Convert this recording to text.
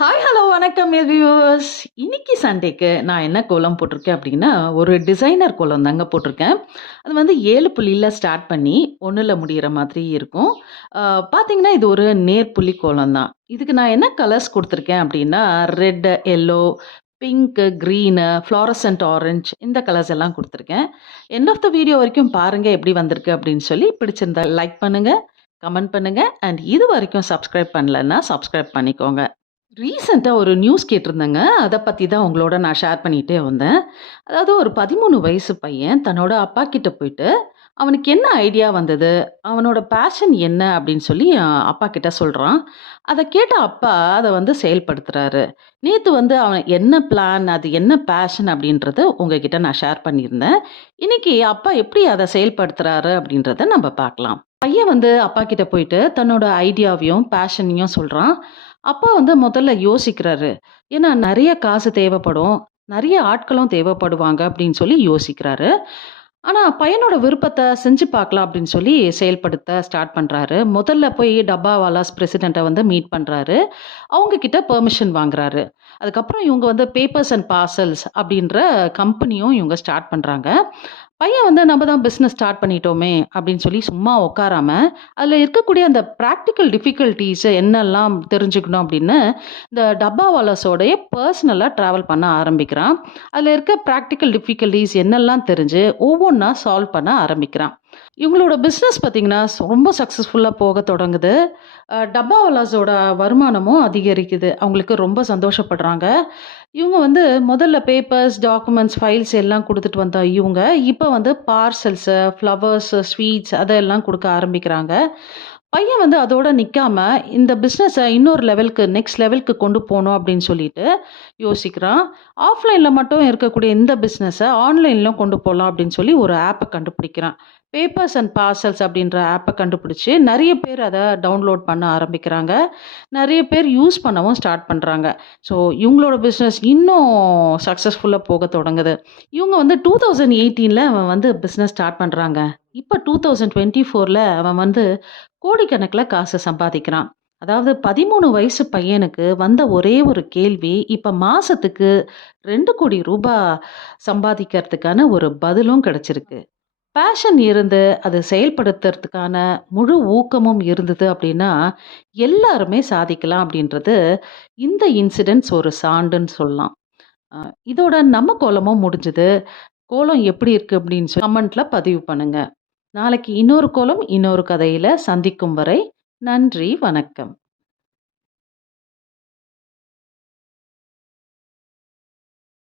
Hi hello வணக்கம் viewers இன்னைக்கு சண்டேக்கு நான் என்ன கோலம் போட்டிருக்கேன் அப்படின்னா ஒரு டிசைனர் கோலம் தாங்க போட்டிருக்கேன். அது வந்து ஏழு புள்ளியில் ஸ்டார்ட் பண்ணி ஒன்றில் முடிகிற மாதிரி இருக்கும். பார்த்தீங்கன்னா இது ஒரு நேர்புள்ளி கோலம் தான். இதுக்கு நான் என்ன கலர்ஸ் கொடுத்துருக்கேன் அப்படின்னா red yellow pink green fluorescent orange இந்த கலர்ஸ் எல்லாம் கொடுத்துருக்கேன். எண்ட் ஆஃப் த வீடியோ வரைக்கும் பாருங்கள் எப்படி வந்திருக்கு அப்படின்னு சொல்லி பிடிச்சிருந்தா லைக் பண்ணுங்கள் கமெண்ட் பண்ணுங்கள் அண்ட் இது வரைக்கும் சப்ஸ்கிரைப் பண்ணலன்னா சப்ஸ்கிரைப் பண்ணிக்கோங்க. ரீசெண்டாக ஒரு நியூஸ் கேட்டிருந்தேங்க. அதை பற்றி தான் உங்களோட நான் ஷேர் பண்ணிகிட்டே வந்தேன். அதாவது ஒரு பதிமூணு வயசு பையன் தன்னோட அப்பா கிட்ட போயிட்டு அவனுக்கு என்ன ஐடியா வந்தது? அவனோட பேஷன் என்ன? அப்படின்னு சொல்லி அப்பா கிட்ட சொல்கிறான் அதை கேட்ட அப்பா அதை வந்து செயல்படுத்துகிறாரு நேற்று வந்து அவன் என்ன பிளான் அது என்ன பேஷன் அப்படின்றத உங்ககிட்ட நான் ஷேர் பண்ணியிருந்தேன். இன்னைக்கு அப்பா எப்படி அதை செயல்படுத்துறாரு அப்படின்றத நம்ம பார்க்கலாம். பையன் வந்து அப்பா கிட்ட போயிட்டு தன்னோட ஐடியாவையும் பேஷனையும் சொல்கிறான் அப்பா வந்து முதல்ல யோசிக்கிறாரு. ஏன்னா நிறைய காசு தேவைப்படும். நிறைய ஆட்களும் தேவைப்படுவாங்க அப்படின்னு சொல்லி யோசிக்கிறாரு. ஆனால் பையனோட விருப்பத்தை செஞ்சு பார்க்கலாம் அப்படின்னு சொல்லி செயல்படுத்த ஸ்டார்ட் பண்ணுறாரு முதல்ல போய் டப்பாவாலாஸ் பிரசிடெண்ட்டை வந்து மீட் பண்ணுறாரு அவங்கக்கிட்ட பெர்மிஷன் வாங்குறாரு. அதுக்கப்புறம் இவங்க வந்து பேப்பர்ஸ் அண்ட் பார்சல்ஸ் அப்படின்ற கம்பெனியும் இவங்க ஸ்டார்ட் பண்ணுறாங்க பையன் வந்து நம்ம தான் பிஸ்னஸ் ஸ்டார்ட் பண்ணிட்டோமே அப்படின்னு சொல்லி சும்மா உட்காராம அதில் இருக்கக்கூடிய அந்த ப்ராக்டிக்கல் டிஃபிகல்ட்டிஸை என்னெல்லாம் தெரிஞ்சுக்கணும் அப்படின்னு இந்த டப்பாவாலஸோடைய பர்சனலாக ட்ராவல் பண்ண ஆரம்பிக்கிறான். அதில் இருக்க ப்ராக்டிக்கல் டிஃபிகல்ட்டிஸ் என்னெல்லாம் தெரிஞ்சு ஒவ்வொன்றா சால்வ் பண்ண ஆரம்பிக்கிறான். இவங்களோட பிஸ்னஸ் பார்த்திங்கன்னா ரொம்ப சக்ஸஸ்ஃபுல்லாக போக தொடங்குது. அஹ் டப்பாவாலாஸோட வருமானமும் அதிகரிக்குது. அவங்களுக்கு ரொம்ப சந்தோஷப்படுறாங்க. இவங்க வந்து முதல்ல பேப்பர்ஸ் டாக்குமெண்ட்ஸ் ஃபைல்ஸ் எல்லாம் கொடுத்துட்டு வந்த இவங்க இப்போ வந்து பார்சல்ஸு ஃப்ளவர்ஸு ஸ்வீட்ஸ் அதெல்லாம் கொடுக்க ஆரம்பிக்கிறாங்க. பையன் வந்து அதோட நிற்காம இந்த பிஸ்னஸை இன்னொரு லெவலுக்கு நெக்ஸ்ட் லெவலுக்கு கொண்டு போகணும் அப்படின்னு சொல்லிட்டு யோசிக்கிறான். ஆஃப்லைனில் மட்டும் இருக்கக்கூடிய இந்த பிஸ்னஸை ஆன்லைன்லையும் கொண்டு போகலாம் அப்படின்னு சொல்லி ஒரு ஆப்பை கண்டுபிடிக்கிறான். பேப்பர்ஸ் அண்ட் பார்சல்ஸ் அப்படின்ற ஆப்பை கண்டுபிடிச்சி நிறைய பேர் அதை டவுன்லோட் பண்ண ஆரம்பிக்கிறாங்க. நிறைய பேர் யூஸ் பண்ணவும் ஸ்டார்ட் பண்ணுறாங்க ஸோ இவங்களோட பிஸ்னஸ் இன்னும் சக்ஸஸ்ஃபுல்லாக போக தொடங்குது. இவங்க வந்து டூ தௌசண்ட் எயிட்டீனில் அவன் வந்து பிஸ்னஸ் ஸ்டார்ட் பண்ணுறாங்க இப்போ டூ தௌசண்ட் டுவெண்ட்டி ஃபோரில் அவன் வந்து கோடிக்கணக்கில் காசு சம்பாதிக்கிறான். அதாவது பதிமூணு வயசு பையனுக்கு வந்த ஒரே ஒரு கேள்வி இப்போ மாதத்துக்கு ரெண்டு கோடி ரூபாய் சம்பாதிக்கிறதுக்கான ஒரு பதிலும் கிடச்சிருக்கு. பேஷன் இருந்து அதை செயல்படுத்துறதுக்கான முழு ஊக்கமும் இருந்தது அப்படின்னா எல்லாருமே சாதிக்கலாம் அப்படின்றது இந்த இன்சிடென்ட்ஸ் ஒரு சான்றுன்னு சொல்லலாம். இதோட நம்ம கோலமும் முடிஞ்சது. கோலம் எப்படி இருக்குது அப்படின்னு சொல்லி கமெண்ட்டில் பதிவு பண்ணுங்கள் நாளைக்கு இன்னொரு கோலம் இன்னொரு கதையில சந்திக்கும் வரை நன்றி வணக்கம்.